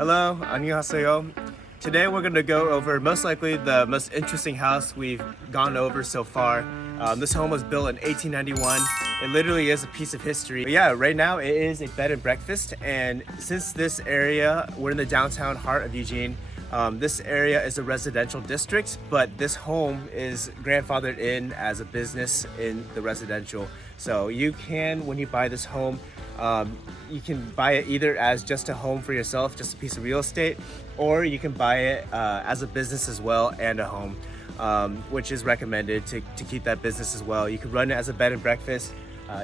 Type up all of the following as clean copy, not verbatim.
Hello, 안녕하세요. Today we're going to go over most likely the most interesting house we've gone over so far. This home was built in 1891. It literally is a piece of history. But yeah, right now it is a bed and breakfast, and since this area, we're in the downtown heart of Eugene. This area is a residential district, but this home is grandfathered in as a business in the residential. So you can, when you buy this home, you can buy it either as just a home for yourself, just a piece of real estate, or you can buy it as a business as well and a home, which is recommended to keep that business as well. You can run it as a bed and breakfast.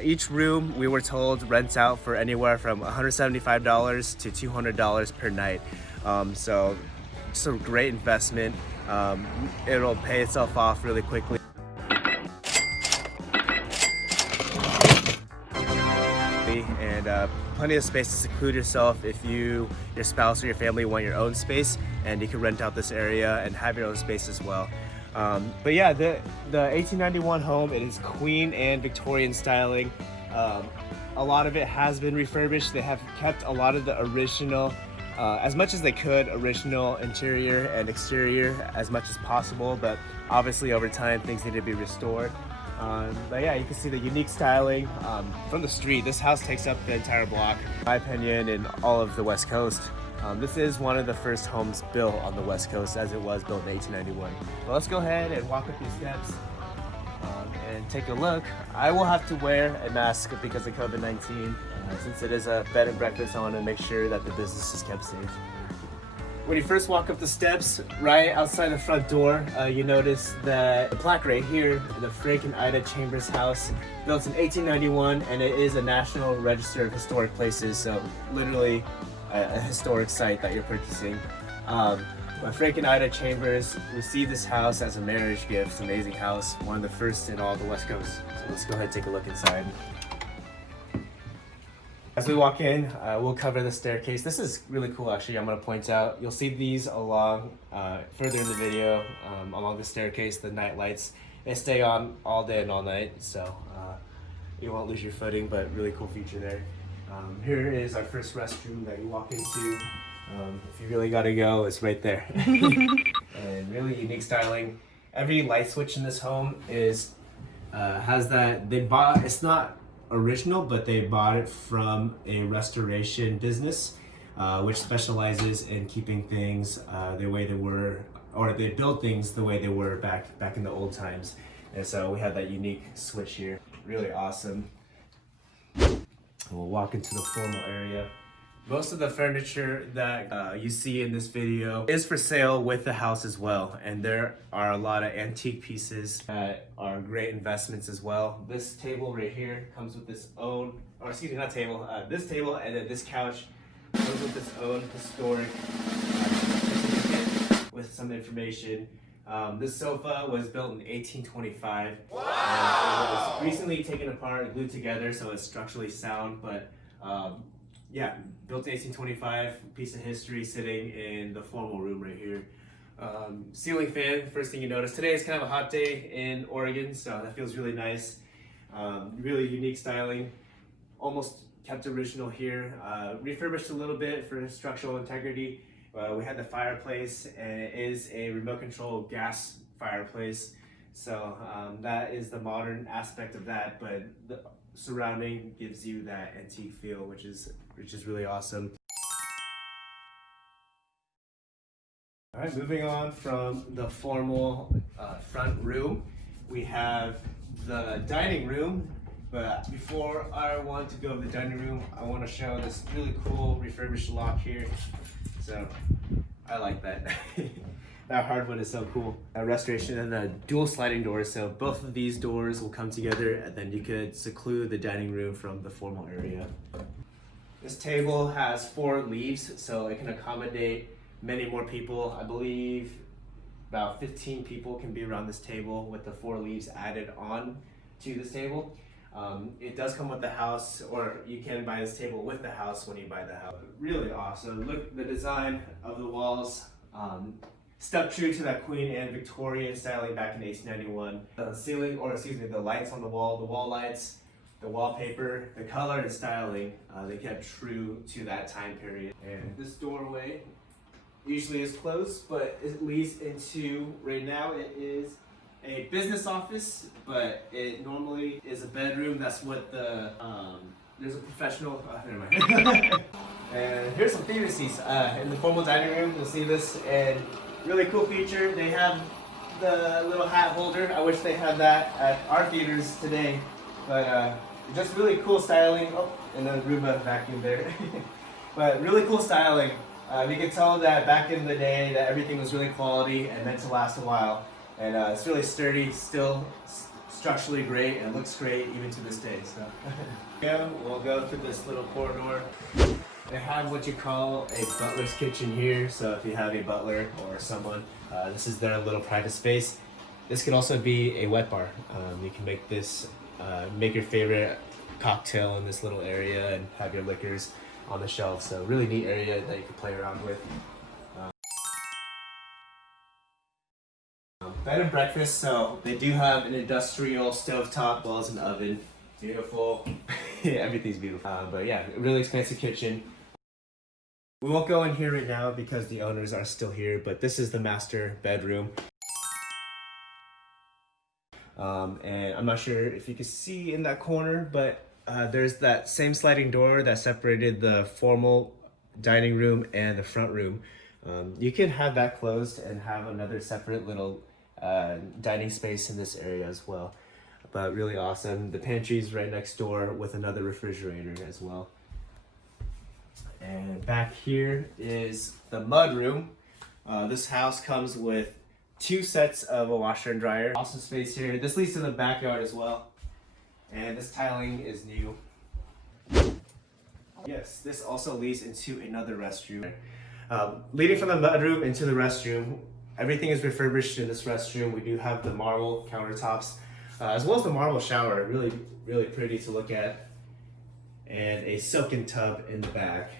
Each room, we were told, rents out for anywhere from $175 to $200 per night. So it's a great investment. It'll pay itself off really quickly. And plenty of space to seclude yourself if you, your spouse, or your family want your own space, and you can rent out this area and have your own space as well. But yeah, the 1891 home, it is Queen Anne Victorian Styling. A lot of it has been refurbished. They have kept a lot of the original, as much as they could, original interior and exterior as much as possible, but obviously over time things need to be restored. But yeah, you can see the unique styling from the street. This house takes up the entire block, in my opinion, in all of the West Coast. This is one of the first homes built on the West Coast, as it was built in 1891. Well, let's go ahead and walk up these steps and take a look. I will have to wear a mask because of COVID-19. Since it is a bed and breakfast, I want to make sure that the business is kept safe. When you first walk up the steps, right outside the front door, you notice the plaque right here, the Frank and Ida Chambers House, built in 1891, and it is a National Register of Historic Places, so literally a historic site that you're purchasing. Frank and Ida Chambers received this house as a marriage gift. It's an amazing house, one of the first in all the West Coast. So let's go ahead and take a look inside. As we walk in, we'll cover the staircase. This is really cool, actually. I'm going to point out. You'll see these along further in the video, along the staircase, the night lights. They stay on all day and all night, so you won't lose your footing, but really cool feature there. Here is our first restroom that you walk into. If you really got to go, it's right there. And really unique styling. Every light switch in this home has that. They bought. It's not original, but they bought it from a restoration business which specializes in keeping things the way they were, or they build things the way they were back in the old times. And so we have that unique switch here. Really awesome. We'll walk into the formal area. Most of the furniture that you see in this video is for sale with the house as well, and there are a lot of antique pieces that are great investments as well. This table right here comes with its own, or excuse me, not table, this table, and then this couch comes with its own historic certificate with some information. This sofa was built in 1825. Wow! And it was recently taken apart and glued together, so it's structurally sound, but yeah, built in 1825, piece of history sitting in the formal room right here. Ceiling fan, first thing you notice. Today is kind of a hot day in Oregon, so that feels really nice. Really unique styling, almost kept original here. Refurbished a little bit for structural integrity. We had the fireplace, and it is a remote control gas fireplace. So that is the modern aspect of that, but the surrounding gives you that antique feel, which is really awesome. All right, moving on from the formal front room, we have the dining room. But before I want to go to the dining room, I want to show this really cool refurbished lock here. So I like that. That hardwood is so cool. Restoration and the dual sliding doors. So both of these doors will come together, and then you could seclude the dining room from the formal area. This table has 4 leaves, so it can accommodate many more people. I believe about 15 people can be around this table with the 4 leaves added on to this table. It does come with the house, or you can buy this table with the house when you buy the house. Really awesome. Look, the design of the walls. Stuck true to that Queen Anne Victorian styling back in 1891. The ceiling, or excuse me, the lights on the wall lights the wallpaper, the color and styling, they kept true to that time period. And this doorway usually is closed, but it leads into, right now it is a business office, but it normally is a bedroom. That's what the, there's a professional, never mind. And here's some theater seats. In the formal dining room, you'll see this, and really cool feature, they have the little hat holder. I wish they had that at our theaters today, but just really cool styling. Oh, and then Roomba vacuum there. But really cool styling. You can tell that back in the day that everything was really quality and meant to last a while. And it's really sturdy, still structurally great, and looks great even to this day. So yeah, we'll go through this little corridor. They have what you call a butler's kitchen here. So if you have a butler or someone, this is their little private space. This can also be a wet bar. You can make this, make your favorite cocktail in this little area and have your liquors on the shelf. So really neat area that you can play around with. Bed and breakfast, so they do have an industrial stovetop as well as an oven. Beautiful. Everything's beautiful. But yeah, really expensive kitchen. We won't go in here right now because the owners are still here, but this is the master bedroom. And I'm not sure if you can see in that corner, but there's that same sliding door that separated the formal dining room and the front room. You can have that closed and have another separate little dining space in this area as well. But really awesome. The pantry is right next door with another refrigerator as well. And back here is the mud room. This house comes with 2 sets of a washer and dryer. Awesome space here. This leads to the backyard as well. And this tiling is new. Yes, this also leads into another restroom. Leading from the mudroom into the restroom, everything is refurbished in this restroom. We do have the marble countertops, as well as the marble shower. Really, really pretty to look at. And a silken tub in the back.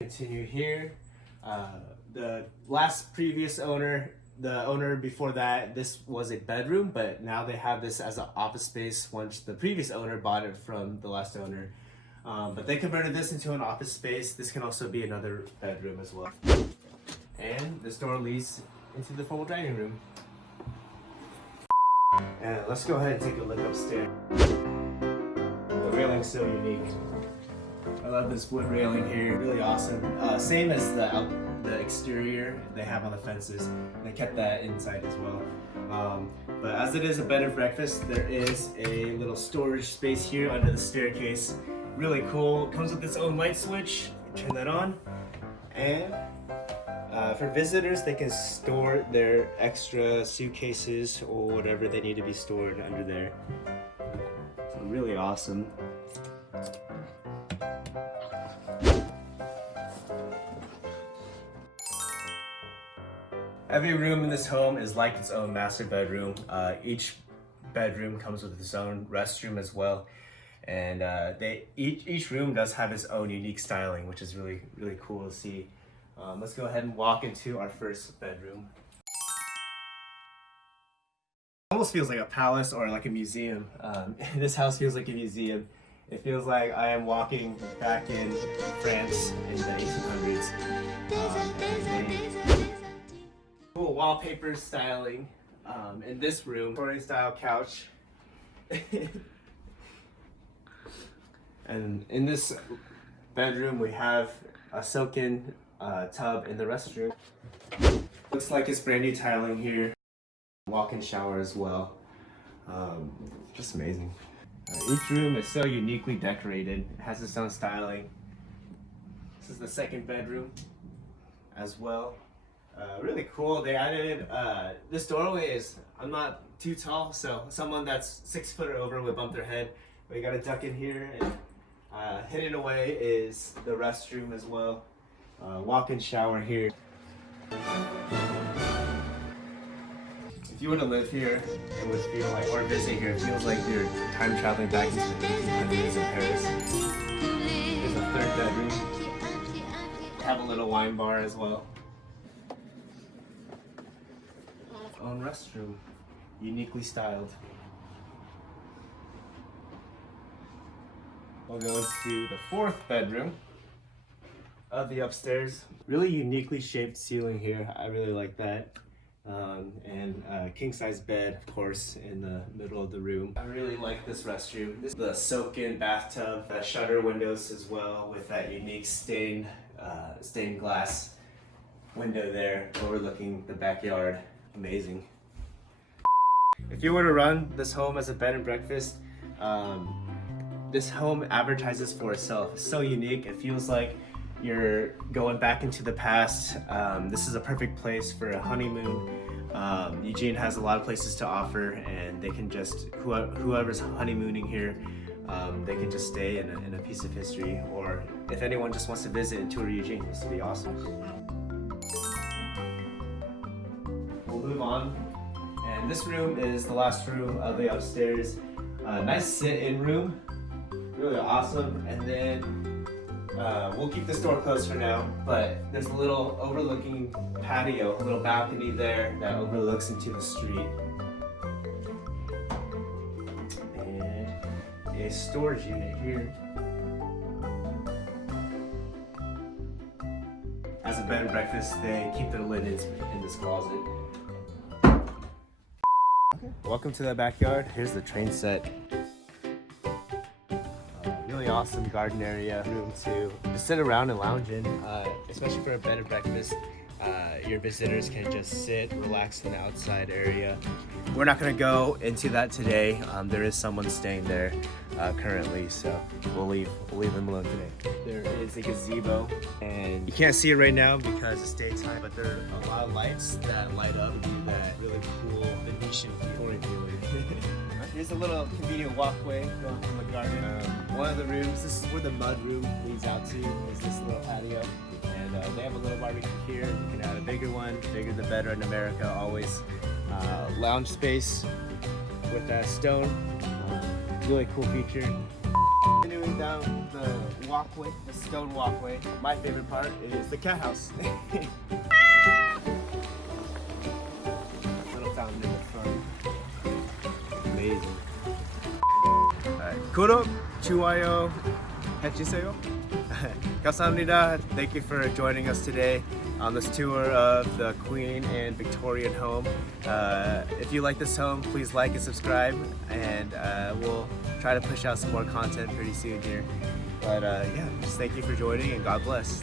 Continue here. The last previous owner, the owner before that, this was a bedroom, but now they have this as an office space once the previous owner bought it from the last owner. But they converted this into an office space. This can also be another bedroom as well. And this door leads into the formal dining room. And let's go ahead and take a look upstairs. The railing's so unique. I love this wood railing here, really awesome. Same as the exterior they have on the fences. They kept that inside as well. But as it is a bed and breakfast, there is a little storage space here under the staircase. Really cool. Comes with its own light switch. Turn that on. And for visitors, they can store their extra suitcases or whatever they need to be stored under there. So really awesome. Every room in this home is like its own master bedroom. Each bedroom comes with its own restroom as well. And each room does have its own unique styling, which is really, really cool to see. Let's go ahead and walk into our first bedroom. It almost feels like a palace or like a museum. This house feels like a museum. It feels like I am walking back in France in the 1800s. Cool wallpaper styling in this room. Victorian style couch. And in this bedroom we have a silken tub in the restroom. Looks like it's brand new tiling here. Walk-in shower as well. Just amazing. Each room is so uniquely decorated. It has its own styling. This is the second bedroom as well. Really cool. They added this doorway is, I'm not too tall, so someone that's 6 foot or over would bump their head. But you got a duck in here, and hidden away is the restroom as well. Walk-in shower here. If you were to live here, it would feel like, or visit here, it feels like you're time traveling back into the 1800s in Paris. There's a third bedroom. Have a little wine bar as well. Own restroom, uniquely styled. We'll go into the fourth bedroom of the upstairs. Really uniquely shaped ceiling here. I really like that. And a king-size bed, of course, in the middle of the room. I really like this restroom. This is the soak-in bathtub, shutter windows as well, with that unique stained glass window there overlooking the backyard. Amazing. If you were to run this home as a bed and breakfast, this home advertises for itself. It's so unique. It feels like you're going back into the past. This is a perfect place for a honeymoon. Eugene has a lot of places to offer, and they can just, whoever's honeymooning here, they can just stay in a piece of history. Or if anyone just wants to visit and tour Eugene, this would be awesome. We'll move on. And this room is the last room of the upstairs. Nice sit-in room, really awesome. And then we'll keep this door closed for now, but there's a little overlooking patio, a little balcony there that overlooks into the street. And a storage unit here. As a bed and breakfast, they keep their linens in this closet. Welcome to the backyard. Here's the train set. Really awesome garden area, room to just sit around and lounge in, especially for a bed and breakfast. Your visitors can just sit, relax in the outside area. We're not going to go into that today. There is someone staying there currently, so we'll leave them alone today. There is a gazebo, and you can't see it right now because it's daytime, but there are a lot of lights that light up that really cool Venetian feeling. Here's a little convenient walkway going from the garden. One of the rooms, this is where the mud room leads out to, is this little patio. And they have a little barbecue here. You can add a bigger one, bigger the better in America, always. Lounge space with that stone. Really cool feature. Continuing down the walkway, the stone walkway, my favorite part is the cat house. Little fountain in the front. Amazing. Alright, 구독, 좋아요 해주세요. 감사합니다. Thank you for joining us today on this tour of the Queen Anne Victorian home. If you like this home, please like and subscribe, and we'll try to push out some more content pretty soon here. But yeah, just thank you for joining, and God bless.